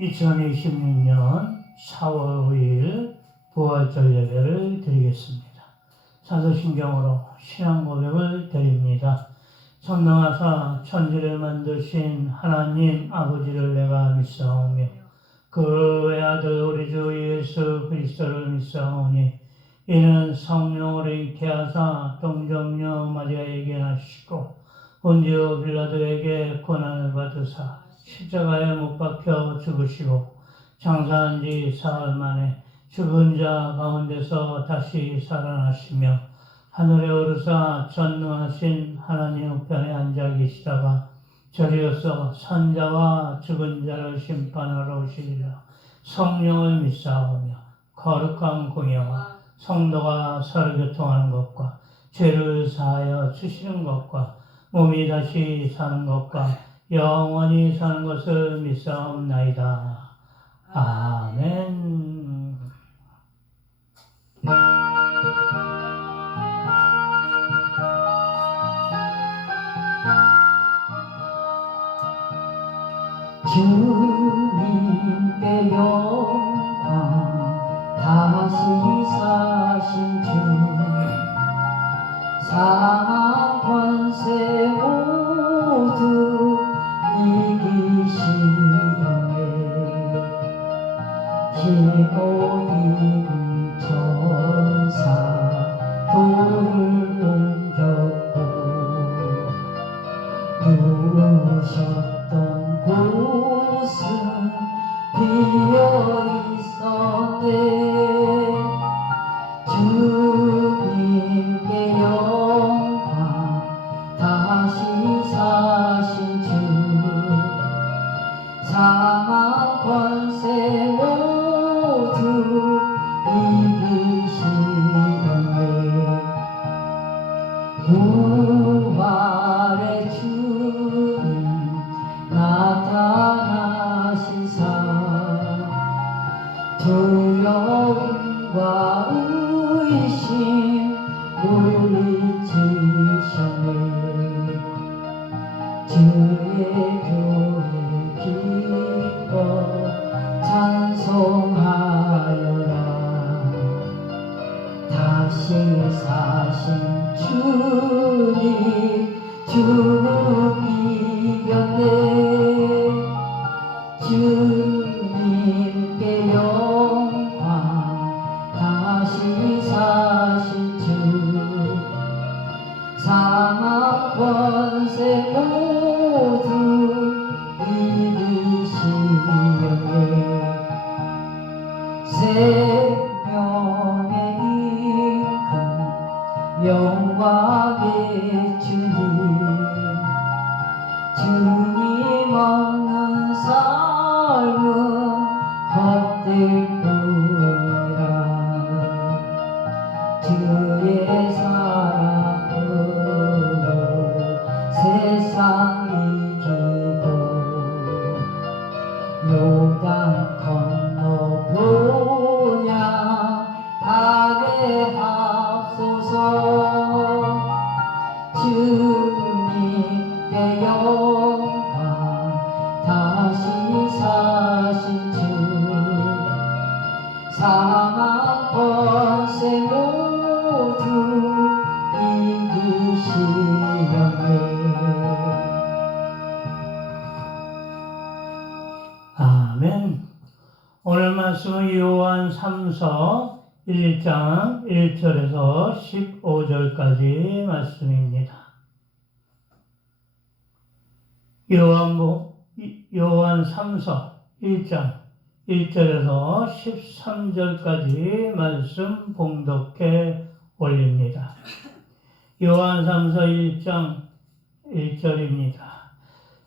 2026년 4월 5일 부활절 예배를 드리겠습니다. 사도신경으로 신앙 고백을 드립니다. 전능하사 천지를 만드신 하나님 아버지를 내가 믿사오며 그 외아들 우리 주 예수 그리스도를 믿사오니 이는 성령으로 잉태하사 동정녀 마리아에게 나시고 본디오 빌라도에게 고난을 받으사 십자가에 못 박혀 죽으시고 장사한 지 사흘 만에 죽은 자 가운데서 다시 살아나시며 하늘에 오르사 전능하신 하나님 우편에 앉아 계시다가 저리로서 산자와 죽은 자를 심판하러 오시리라. 성령을 믿사오며 거룩한 공예와 성도가 서로 교통하는 것과 죄를 사하여 주시는 것과 몸이 다시 사는 것과 영원히 사는 것을 믿사옵나이다. 아멘. 주님께 영광 다시 사신 주 사망 권세 모두 이기시네 힘못 이긴 천사 돌을 옮겼고 누우셨던 곳은 비어 있었네 주님께 영광 다시 사신 주 사망 권세 모두 이기시네 부활의 주님 나타나시사 두려움과 의심 물리치셨네 주의 교회 기뻐 찬송하여라 다시 사신 주님 죽음 이겼네 주님께 영광 다시 사신 주 사망 권세 모두 이기시려네 생명의 임금 영광의 주님 주님 없는 삶은 헛될 뿐이라 주의 사랑으로 세상 이기고 요단 건너 보냐 가게 하소서 주님께 영광 다시 사신 주 사망 권세 모두 이기시려네 아멘. 오늘 말씀은 요한 3서 1장 1절에서 15절까지 말씀입니다. 요한 3서 1장 1절에서 13절까지 말씀 봉독해 올립니다. 요한 3서 1장 1절입니다.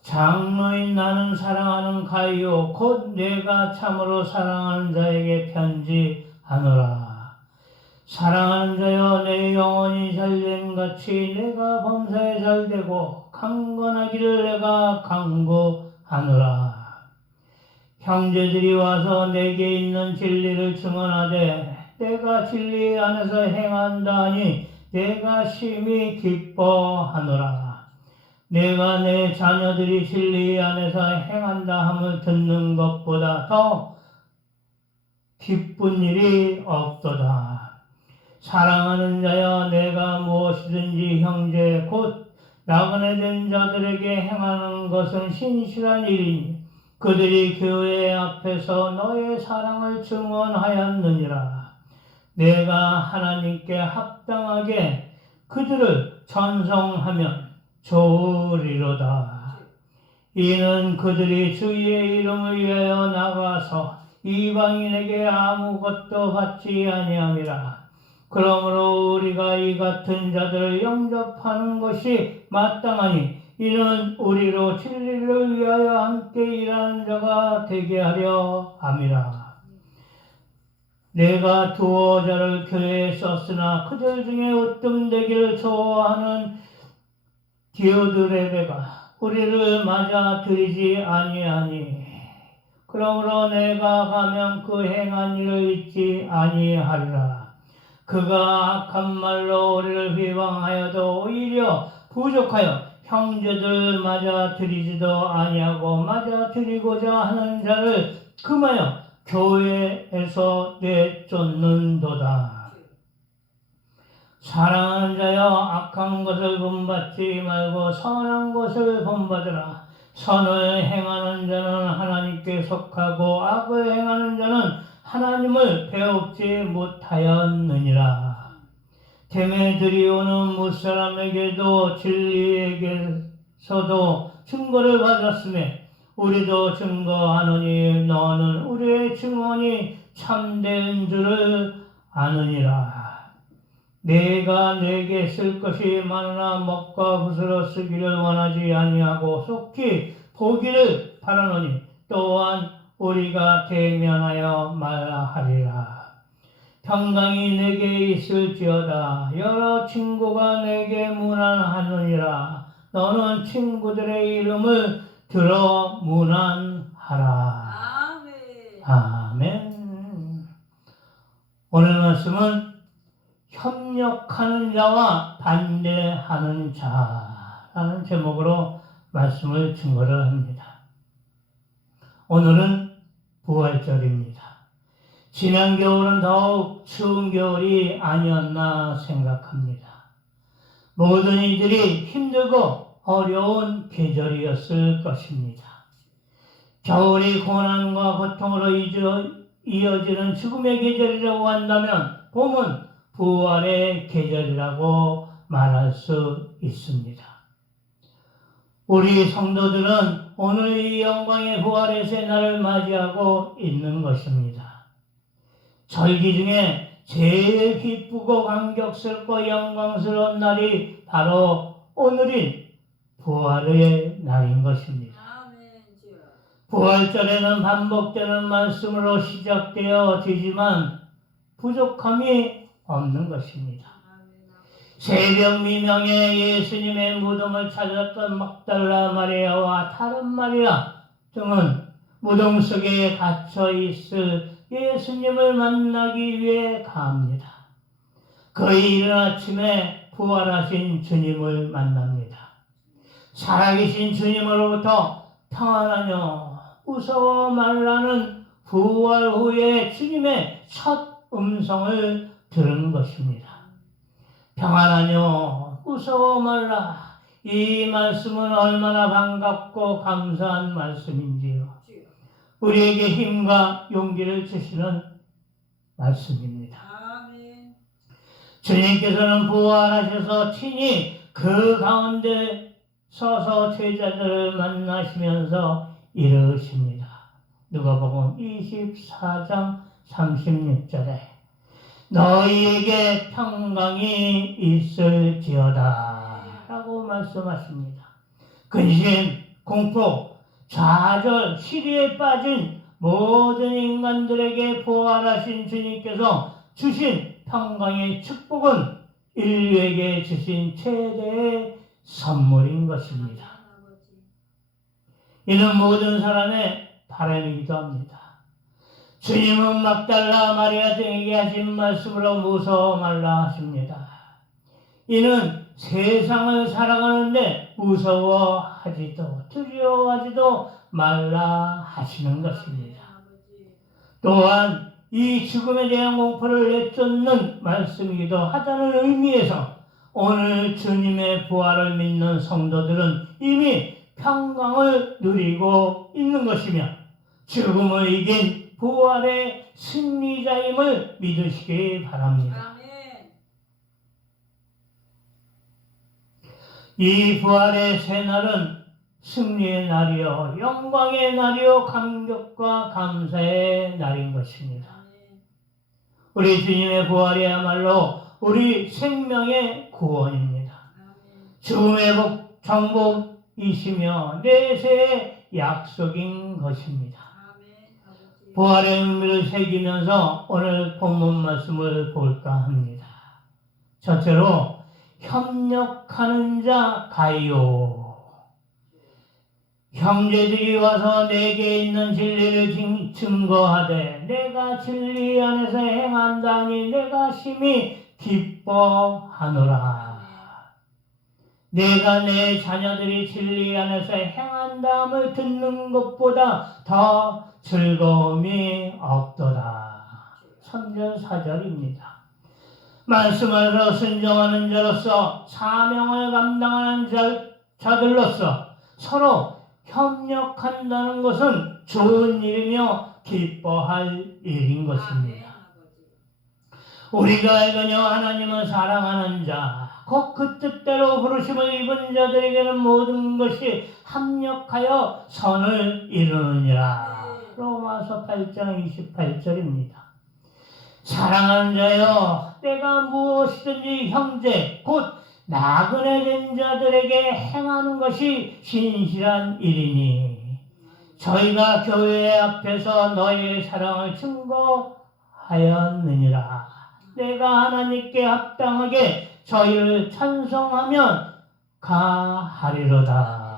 장로인 나는 사랑하는 가이오 곧 내가 참으로 사랑하는 자에게 편지하노라. 사랑하는 자여 내 영혼이 잘됨같이 내가 범사에 잘되고 강건하기를 내가 강구하노라. 형제들이 와서 내게 있는 진리를 증언하되 내가 진리 안에서 행한다 하니 내가 심히 기뻐하노라. 내가 내 자녀들이 진리 안에서 행한다 함을 듣는 것보다 더 기쁜 일이 없도다. 사랑하는 자여, 내가 무엇이든지 형제 곧 나그네 된 자들에게 행하는 것은 신실한 일이니 그들이 교회 앞에서 너의 사랑을 증언하였느니라. 내가 하나님께 합당하게 그들을 전송하면 좋으리로다. 이는 그들이 주의 이름을 위하여 나가서 이방인에게 아무것도 받지 아니함이라. 그러므로 우리가 이 같은 자들을 영접하는 것이 마땅하니 이는 우리로 진리를 위하여 함께 일하는 자가 되게 하려 함이라. 내가 두어 자를 교회에 썼으나 그들 중에 으뜸되기를 좋아하는 디오드레베가 우리를 맞아들이지 아니하니 그러므로 내가 가면 그 행한 일을 잊지 아니하리라. 그가 악한 말로 우리를 비방하여도 오히려 부족하여 형제들 맞아들이지도 아니하고 맞아들이고자 하는 자를 금하여 교회에서 내쫓는도다. 사랑하는 자여, 악한 것을 본받지 말고 선한 것을 본받으라. 선을 행하는 자는 하나님께 속하고 악을 행하는 자는 하나님을 배웁지 못하였느니라. 데메드리오는 무사람에게도 진리에게서도 증거를 받았으며 우리도 증거하노니 너는 우리의 증언이 참된 줄을 아느니라. 내가 내게 쓸 것이 많으나 먹과 붓으로 쓰기를 원하지 아니하고 속히 보기를 바라노니 또한 우리가 대면하여 말하리라. 평강이 내게 있을지어다. 여러 친구가 내게 문안하느니라. 너는 친구들의 이름을 들어 문안하라. 아멘. 아멘. 오늘 말씀은 협력하는 자와 반대하는 자라는 제목으로 말씀을 증거를 합니다. 오늘은 부활절입니다. 지난 겨울은 더욱 추운 겨울이 아니었나 생각합니다. 모든 이들이 힘들고 어려운 계절이었을 것입니다. 겨울이 고난과 고통으로 이어지는 죽음의 계절이라고 한다면 봄은 부활의 계절이라고 말할 수 있습니다. 우리 성도들은 오늘 이 영광의 부활의 새날을 맞이하고 있는 것입니다. 절기 중에 제일 기쁘고 감격스럽고 영광스러운 날이 바로 오늘인 부활의 날인 것입니다. 부활절에는 반복되는 말씀으로 시작되어지지만 부족함이 없는 것입니다. 새벽 미명에 예수님의 무덤을 찾았던 막달라 마리아와 다른 마리아 등은 무덤 속에 갇혀 있을 예수님을 만나기 위해 갑니다. 그 이른 아침에 부활하신 주님을 만납니다. 살아계신 주님으로부터 평안하뇨 무서워 말라는 부활 후에 주님의 첫 음성을 들은 것입니다. 평안하뇨 무서워 말라. 이 말씀은 얼마나 반갑고 감사한 말씀인지요. 우리에게 힘과 용기를 주시는 말씀입니다. 주님께서는 부활하셔서 친히 그 가운데 서서 제자들을 만나시면서 이르십니다. 누가복음 24장 36절에 너희에게 평강이 있을지어다 라고 말씀하십니다. 근심, 공포, 좌절, 시리에 빠진 모든 인간들에게 부활하신 주님께서 주신 평강의 축복은 인류에게 주신 최대의 선물인 것입니다. 이는 모든 사람의 바람이기도 합니다. 주님은 막달라 마리아 등에게 하신 말씀으로 무서워 말라 하십니다. 이는 세상을 살아가는데 무서워하지도 두려워하지도 말라 하시는 것입니다. 또한 이 죽음에 대한 공포를 내쫓는 말씀이기도 하다는 의미에서 오늘 주님의 부활을 믿는 성도들은 이미 평강을 누리고 있는 것이며 죽음을 이긴 부활의 승리자임을 믿으시기 바랍니다. 이 부활의 새날은 승리의 날이요 영광의 날이요 감격과 감사의 날인 것입니다. 우리 주님의 부활이야말로 우리 생명의 구원입니다. 죽음의 정복이시며 내세의 약속인 것입니다. 부활의 의미를 새기면서 오늘 본문 말씀을 볼까 합니다. 첫째로 협력하는 자 가이오. 형제들이 와서 내게 있는 진리를 증거하되 내가 진리 안에서 행한다니 내가 심히 기뻐하노라. 내가 내 자녀들이 진리 안에서 행한다함을 듣는 것보다 더 즐거움이 없도다. 3절 4절입니다. 말씀하러 순종하는 자로서 사명을 감당하는 자들로서 서로 협력한다는 것은 좋은 일이며 기뻐할 일인 것입니다. 우리가 알거니와 하나님을 사랑하는 자, 곧 그 뜻대로 부르심을 입은 자들에게는 모든 것이 합력하여 선을 이루느니라. 로마서 8장 28절입니다. 사랑하는 자여, 내가 무엇이든지 형제 곧 나그네 된 자들에게 행하는 것이 신실한 일이니 저희가 교회 앞에서 너희의 사랑을 증거하였느니라. 내가 하나님께 합당하게 저희를 찬송하면 가하리로다.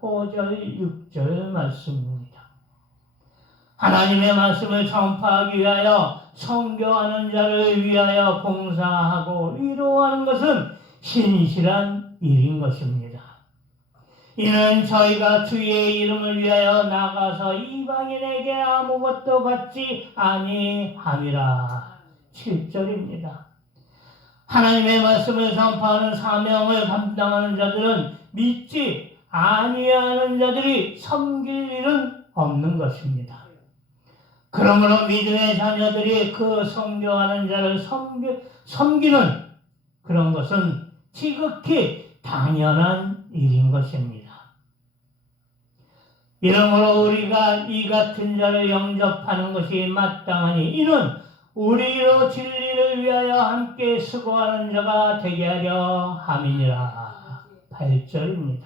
5절 6절 말씀입니다. 하나님의 말씀을 전파하기 위하여 선교하는 자를 위하여 봉사하고 위로하는 것은 신실한 일인 것입니다. 이는 저희가 주의 이름을 위하여 나가서 이방인에게 아무것도 받지 아니함이라. 7절입니다. 하나님의 말씀을 선포하는 사명을 감당하는 자들은 믿지 아니하는 자들이 섬길 일은 없는 것입니다. 그러므로 믿음의 자녀들이 그 선교하는 자를 섬기는 그런 것은 지극히 당연한 일인 것입니다. 이러므로 우리가 이 같은 자를 영접하는 것이 마땅하니 이는 우리로 진리를 위하여 함께 수고하는 자가 되게 하려 함이니라. 8절입니다.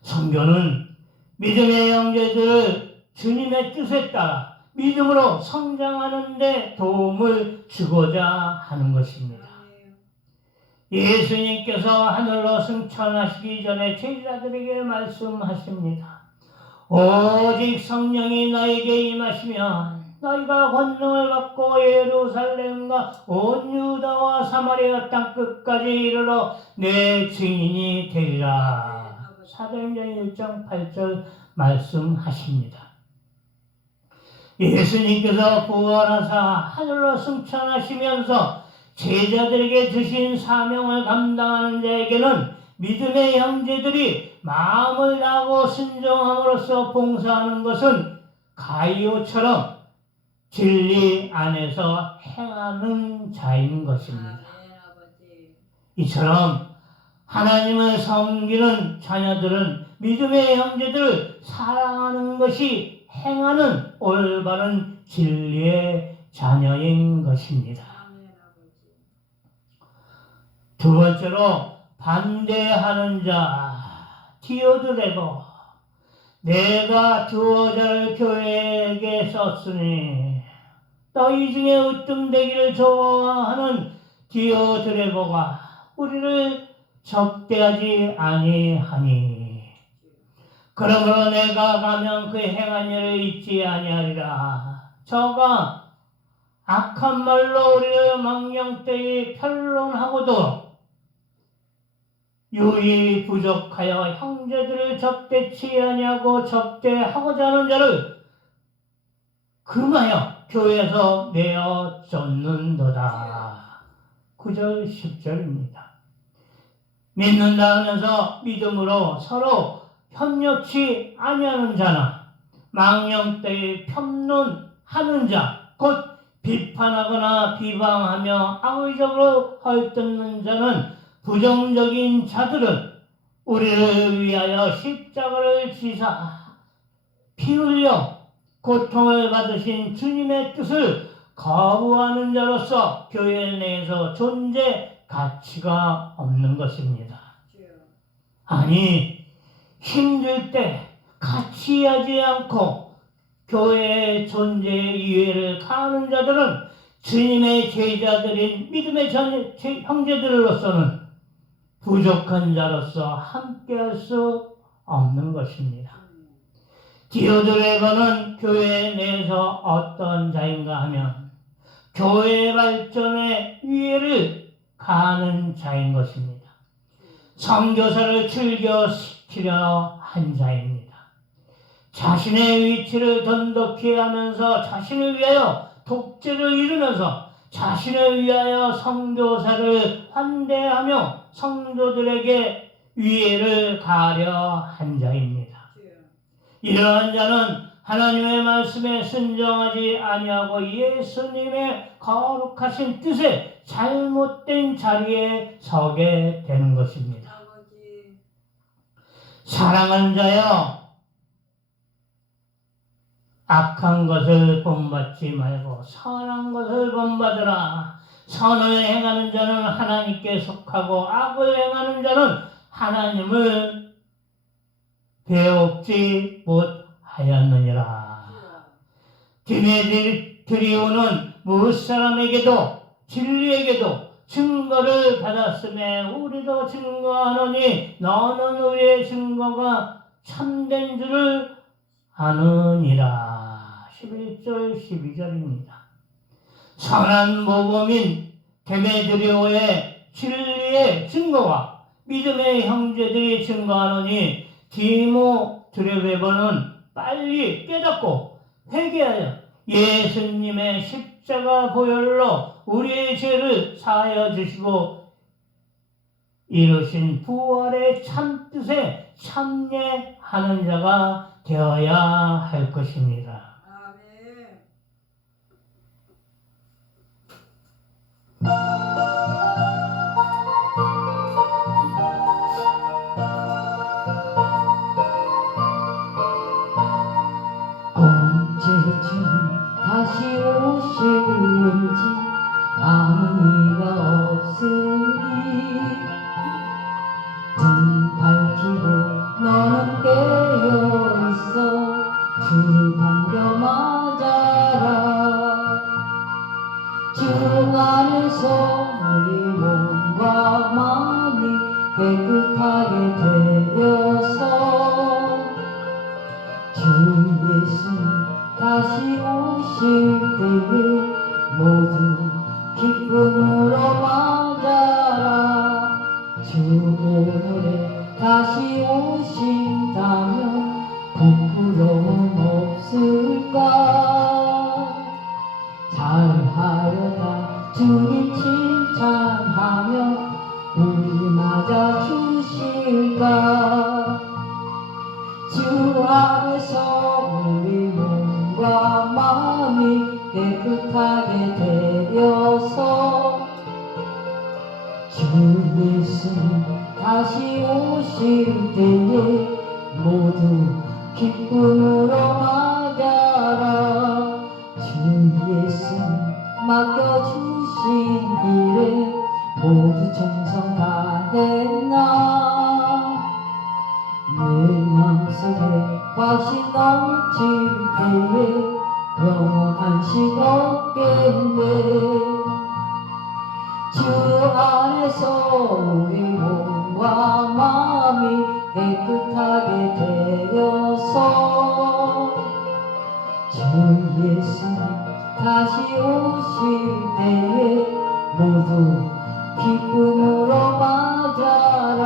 선교는 믿음의 형제들을 주님의 뜻에 따라 믿음으로 성장하는 데 도움을 주고자 하는 것입니다. 예수님께서 하늘로 승천하시기 전에 제자들에게 말씀하십니다. 오직 성령이 너에게 임하시면 너희가 권능을 받고 예루살렘과 온 유다와 사마리아 땅 끝까지 이르러 내 증인이 되리라. 사도행전 1장 8절 말씀하십니다. 예수님께서 부활하사 하늘로 승천하시면서 제자들에게 주신 사명을 감당하는 자에게는 믿음의 형제들이 마음을 다하고 순종함으로써 봉사하는 것은 가이오처럼 진리 안에서 행하는 자인 것입니다. 이처럼 하나님을 섬기는 자녀들은 믿음의 형제들을 사랑하는 것이 행하는 올바른 진리의 자녀인 것입니다. 두 번째로 반대하는 자 디오드레고 내가 두어 자를 교회에게 썼으니 너희 중에 으뜸되기를 좋아하는 디오드레고가 우리를 접대하지 아니하니 그러므로 내가 가면 그 행한 일을 잊지 아니하리라. 저가 악한 말로 우리를 망령되이 변론하고도 유이 부족하여 형제들을 접대치 아니하고 접대하고자 하는 자를 금하여 교회에서 내어 쫓는도다. 9절 10절입니다. 믿는다 하면서 믿음으로 서로 협력치 아니하는 자나 망령 때에 편론하는 자 곧 비판하거나 비방하며 악의적으로 헐뜯는 자는 부정적인 자들은 우리를 위하여 십자가를 지사 피 흘려 고통을 받으신 주님의 뜻을 거부하는 자로서 교회 내에서 존재 가치가 없는 것입니다. 아니, 힘들 때 같이 하지 않고 교회의 존재의 이해를 가하는 자들은 주님의 제자들인 믿음의 형제들로서는 부족한 자로서 함께할 수 없는 것입니다. 디오드레거는 교회 내에서 어떤 자인가 하면 교회 발전의 위해를 가하는 자인 것입니다. 선교사를 출교시키려 한 자입니다. 자신의 위치를 던덕히 하면서 자신을 위하여 독재를 이루면서 자신을 위하여 선교사를 환대하며 성도들에게 위해를 가하려 한 자입니다. 이러한 자는 하나님의 말씀에 순종하지 아니하고 예수님의 거룩하신 뜻에 잘못된 자리에 서게 되는 것입니다. 사랑하는 자여, 악한 것을 본받지 말고 선한 것을 본받으라. 선을 행하는 자는 하나님께 속하고 악을 행하는 자는 하나님을 배웁지 못하였느니라. 디메드리오는 무엇사람에게도 진리에게도 증거를 받았음에 우리도 증거하노니 너는 우리의 증거가 참된 줄을 아느니라. 11절 12절입니다. 선한 모범인 데메드리오의 진리의 증거와 믿음의 형제들이 증거하노니 디모드레베버는 빨리 깨닫고 회개하여 예수님의 십자가 보혈로 우리의 죄를 사하여 주시고 이루신 부활의 참뜻에 참여하는 자가 되어야 할 것입니다. 언제쯤 다시 오실는지 아무 이가 없으니 등 밝히고 너는 깨어있어 주를 반겨 맞아라. 주 안에서 우리 몸과 마음이 깨끗하게 되어서 주 예수님 다시 오실 때에 모두 기쁨으로 맞아라. 주 오늘에 다시 오신다면 부끄러움 없을까? 잘하였다 주님 칭찬하며 우리 맞아 주실까? 주 안에서 우리 몸과 마음이 깨끗하게 되어서 주 예수님 다시 오실 때에 모두 기쁨으로 맞아라. 주 예수님 맡겨주신 일에 모두 충성 다했나? 내 마음속에 화시 넘칠 때에 영원한 식 없겠네. 주 안에서 우리 몸과 마음이 깨끗하게 되어서 주 예수님 다시 오실 때에 모두 기쁨으로 맞아라.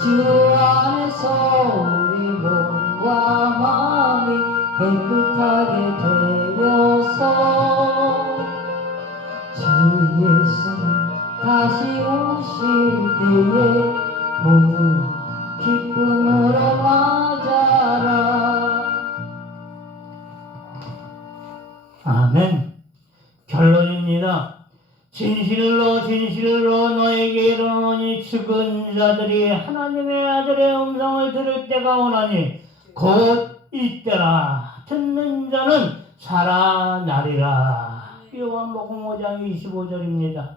주 안에서 우리 몸과 마음이 깨끗하게 되어서 주 예수님 다시 오실 때에 모두 기쁨으로 맞아라. 아멘. 결론입니다. 진실로 진실로 너에게 이르노니 죽은 자들이 하나님의 아들의 음성을 들을 때가 오나니 곧 이때라. 듣는 자는 살아나리라. 요한복음 5장 25절입니다.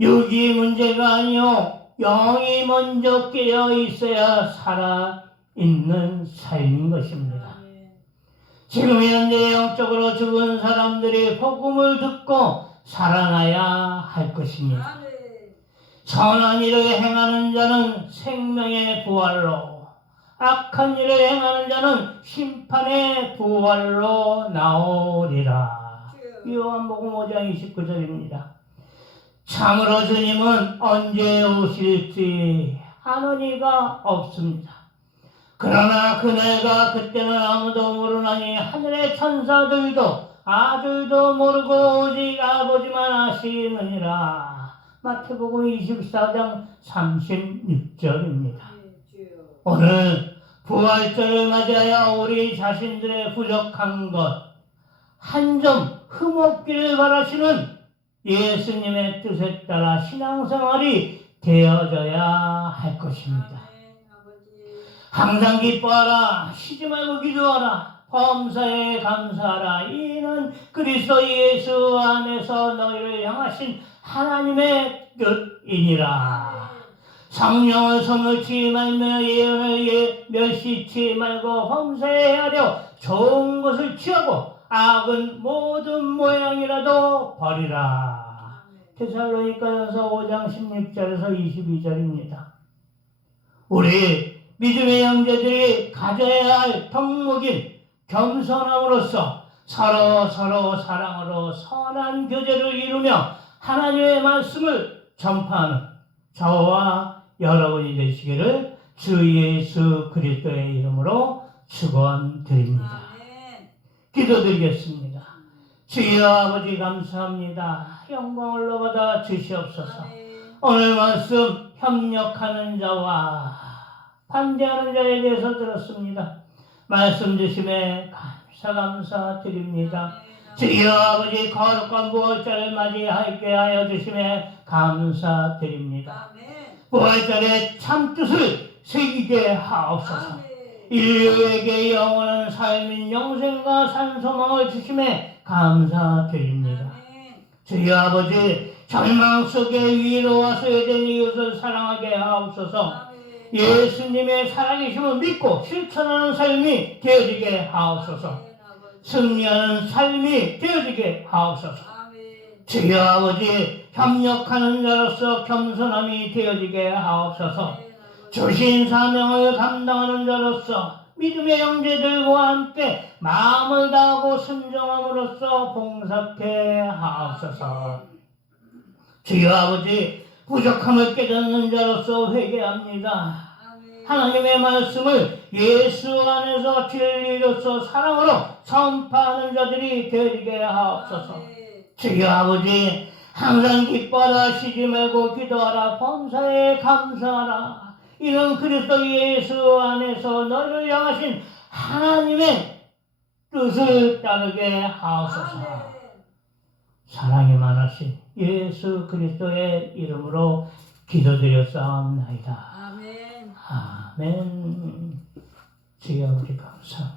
육이 문제가 아니요 영이 먼저 깨어 있어야 살아있는 삶인 것입니다. 지금 현재 영적으로 죽은 사람들이 복음을 듣고 살아나야 할 것입니다. 선한 일을 행하는 자는 생명의 부활로, 악한 일을 행하는 자는 심판의 부활로 나오리라. 요한복음 5장 29절입니다. 참으로 주님은 언제 오실지 아는 이가 없습니다. 그러나 그날과 그때는 아무도 모르나니 하늘의 천사들도 아들도 모르고 오직 아버지만 아시느니라. 마태복음 24장 36절입니다. 오늘 부활절을 맞이하여 우리 자신들의 부족한 것 한 점 흠없기를 바라시는 예수님의 뜻에 따라 신앙생활이 되어져야 할 것입니다. 항상 기뻐하라. 쉬지 말고 기도하라. 범사에 감사하라. 이는 그리스도 예수 안에서 너희를 향하신 하나님의 뜻이니라. 성령을 소멸치 말며 예언을 멸시치 말고 범사에 하려 좋은 것을 취하고 악은 모든 모양이라도 버리라. 데살로니가전서 5장 16절에서 22절입니다. 우리 믿음의 형제들이 가져야 할 덕목인 겸손함으로써 서로 사랑으로 선한 교제를 이루며 하나님의 말씀을 전파하는 저와 여러분이 되시기를 주 예수 그리스도의 이름으로 축원드립니다. 기도드리겠습니다. 주여 아버지 감사합니다. 영광을 받아 주시옵소서. 오늘 말씀 협력하는 자와 반대하는 자에 대해서 들었습니다. 말씀 주심에 감사드립니다. 주여 아버지 거룩한 부활절을 맞이하게 하여 주심에 감사드립니다. 부활절의 참뜻을 새기게 하옵소서. 인류에게 영원한 삶인 영생과 산소망을 주심에 감사드립니다. 주여 아버지 절망 속에 위로와 소외된 이웃을 사랑하게 하옵소서. 예수님의 살아계심을 믿고 실천하는 삶이 되어지게 하옵소서. 승리하는 삶이 되어지게 하옵소서. 주여 아버지 협력하는 자로서 겸손함이 되어지게 하옵소서. 주신 사명을 감당하는 자로서 믿음의 형제들과 함께 마음을 다하고 순종함으로써 봉사케 하옵소서. 주여 아버지 부족함을 깨닫는 자로서 회개합니다. 하나님의 말씀을 예수 안에서 진리로서 사랑으로 전파하는 자들이 되게 하옵소서. 주여 아버지 항상 기뻐하라. 쉬지 말고 기도하라. 범사에 감사하라. 이는 그리스도 예수 안에서 너희를 향하신 하나님의 뜻을 따르게 하옵소서. 사랑이 많으신 예수 그리스도의 이름으로 기도드렸사옵나이다. 아멘. 주여 우리 감사합니다.